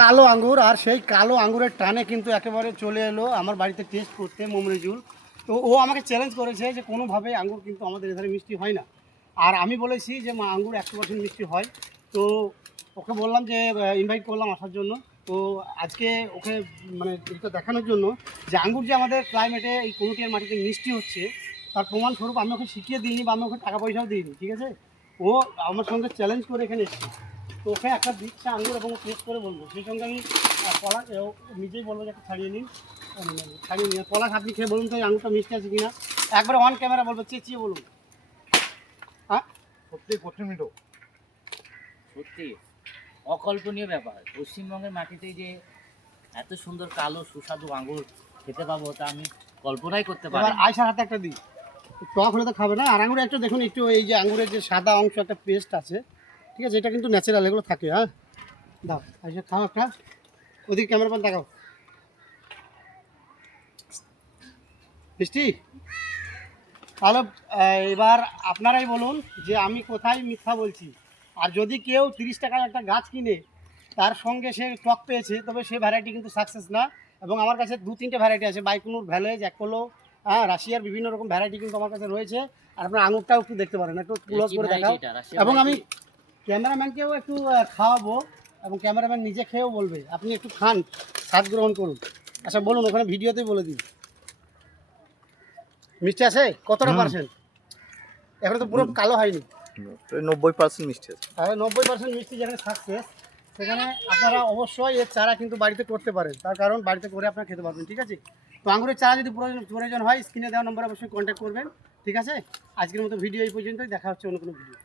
কালো আঙ্গুর, আর সেই কালো আঙ্গুরের টানে কিন্তু একেবারে চলে এলো আমার বাড়িতে টেস্ট করতে মমরেজুল। তো ও আমাকে চ্যালেঞ্জ করেছে যে কোনোভাবে আঙ্গুর কিন্তু আমাদের এধারে মিষ্টি হয় না, আর আমি বলেছি যে আঙ্গুর 100% মিষ্টি হয়। তো ওকে বললাম যে ইনভাইট করলাম আসার জন্য। তো আজকে ওকে মানে এটা দেখানোর জন্য যে আঙ্গুর যে আমাদের ক্লাইমেটে এই কনুটিয়ার মাটিতে মিষ্টি হচ্ছে, তার প্রমাণস্বরূপ আমি ওকে শিখিয়ে দিইনি বা আমি ওকে টাকা পয়সাও দিইনি, ঠিক আছে। ও আমার সঙ্গে চ্যালেঞ্জ করে এখানে এসেছে। তো ওকে একটা দিচ্ছে আঙুর এবং টেস্ট করে বলবো, সেই সঙ্গে আমি কলা নিজেই বলবো যে একটা ছাড়িয়ে নিন, ছাড়িয়ে নিন। কলা আপনি খেয়ে বলুন তো এই আঙুরটা মিষ্টি আছে কিনা, একবারে অন ক্যামেরা বলবো, চেঁচিয়ে বলুন। হ্যাঁ সত্যি কঠিন মিঠো, সত্যি অকল্পনীয় ব্যাপার। পশ্চিমবঙ্গের মাটিতে যে এত সুন্দর কালো সুস্বাদু আঙ্গুর খেতে পাবো তা আমি কল্পনাই করতে পারি এবার না। আয়সার হাতে একটা দিই, টক হলে তো খাবে না। আর আঙুরে একটু দেখুন, একটু এই যে আঙুরের যে সাদা অংশ একটা পেস্ট আছে, ঠিক আছে, এটা কিন্তু ন্যাচারাল, এগুলো থাকে। হ্যাঁ দাও আয়সা, খাও একটা, ওদিকে ক্যামেরা পান দেখাও। মিষ্টি? তাহলে এবার আপনারাই বলুন যে আমি কোথায় মিথ্যা বলছি। আর যদি কেউ 30 টাকার একটা গাছ কিনে তার সঙ্গে সে টক পেয়েছে, তবে সেই ভ্যারাইটি কিন্তু সাকসেস না। এবং আমার কাছে 2-3টে ভ্যারাইটি আছে, বাইকুনুর, ভ্যালেজ, অ্যাকোলো, হ্যাঁ, রাশিয়ার বিভিন্ন রকম ভ্যারাইটি কিন্তু আমার কাছে রয়েছে। আর আপনার আঙুরটাও একটু দেখতে পারেন, একটু ক্লোজ করে দেখাও। এবং আমি ক্যামেরাম্যানকেও একটু খাওয়াবো, এবং ক্যামেরাম্যান নিজে খেয়েও বলবে, আপনি একটু খান, স্বাদ গ্রহণ করুন। আচ্ছা বলুন, ওখানে ভিডিওতেই বলে দিন মিষ্টি আছে কতটা পার্সেন্ট? এখন তো পুরো কালো হয়নি, 90% মিষ্টি আছে। তাহলে 90% মিষ্টি যেখানে সাকসেস, সেখানে আপনারা অবশ্যই এর চারা কিন্তু বাড়িতে করতে পারেন। তার কারণ বাড়িতে করে আপনারা খেতে পারবেন, ঠিক আছে। তো আঙুরের চারা যদি প্রয়োজন হয়, স্ক্রিনে দেওয়া নম্বরে অবশ্যই কন্ট্যাক্ট করবেন, ঠিক আছে। আজকের মতো ভিডিও এই পর্যন্তই, দেখা হচ্ছে অন্য কোনো ভিডিও।